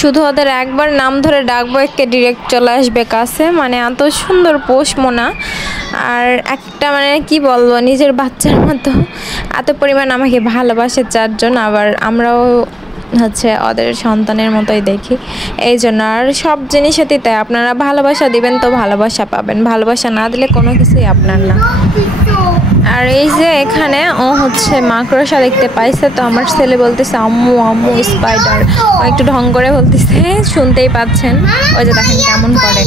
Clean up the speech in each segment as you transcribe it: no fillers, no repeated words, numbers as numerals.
শুধু ওদের একবার নাম ধরে ডাকবো একে ডিরেক্ট চলে আসবে কাছে, মানে এত সুন্দর পোষ মোনা। আর একটা মানে কি বলবো, নিজের বাচ্চার মতো এত পরিমাণ আমাকে ভালোবাসে চারজন। আবার আমরাও হচ্ছে ওদের সন্তানের মতোই দেখি, এই জন্য। আর সব জিনিসেতেই তাই, আপনারা ভালোবাসা দিবেন তো ভালোবাসা পাবেন, ভালোবাসা না দিলে কোনো কিছুই আপনার না। আর এই যে এখানে ও হচ্ছে মাকড়সা দেখতে পাইছে, তো আমার ছেলে বলতেছে আম্মু আম্মু স্পাইডার, ও একটু ঢং করে বলতেছে, শুনতেই পাচ্ছেন। ওই যে দেখেন কেমন করে।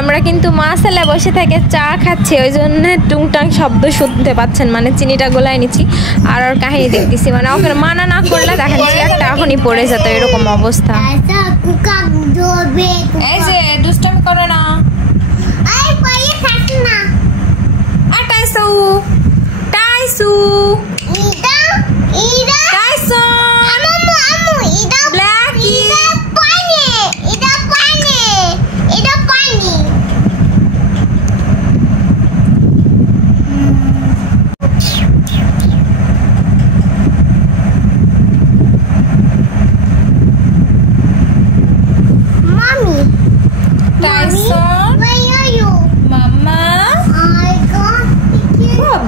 আমরা কিন্তু মা ছেলে বসে থেকে চা খাচ্ছি, ওই জন্য টুংটাং শব্দ শুনতে পাচ্ছেন, মানে চিনিটা গোলায় নিচ্ছি আর ওর কাহিনী দেখতেছি। মানে ওকে মানা না করলে দেখেন চেয়ারটা এখনই পড়ে যেত, এরকম অবস্থা। এই যে দুষ্টামি করে না। টাইসু টাইসু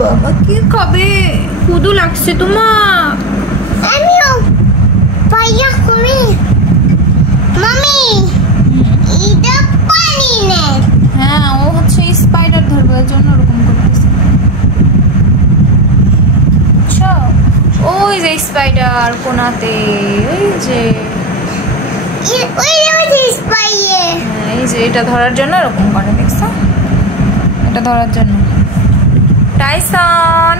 বাবা কি খাবে? ক্ষুধা লাগছে তোমার? আমিও পাইয়া খাবি মামি। এটা পানি নে। হ্যাঁ, ও হচ্ছে স্পাইডার ধরবে, এর জন্য এরকম করতেছে। আচ্ছা, ওই যে স্পাইডার কোনাতে, ওই যে স্পাইডার। হ্যাঁ, এই যে এটা ধরার জন্য এরকম করে, দেখছো? এটা ধরার জন্য। টাইসন,